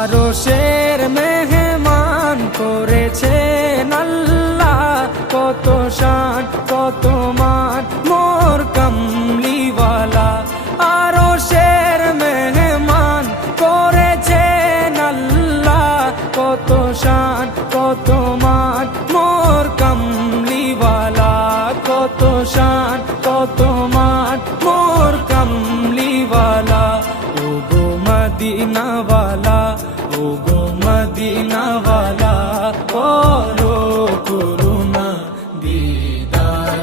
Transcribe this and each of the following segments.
আরও শের মেহমান করেছে নাল্লা কত শান, কত মান, মোর কমলিওয়ালা। আরও শের মেহমান করেছে নাল্লা কত শান, কত মান, মোর কমলিওয়ালা। কত শান, কত মান, মোর কমলিওয়ালা। ও গো মদিনাওয়ালা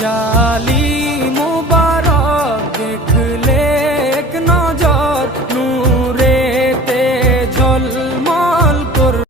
जा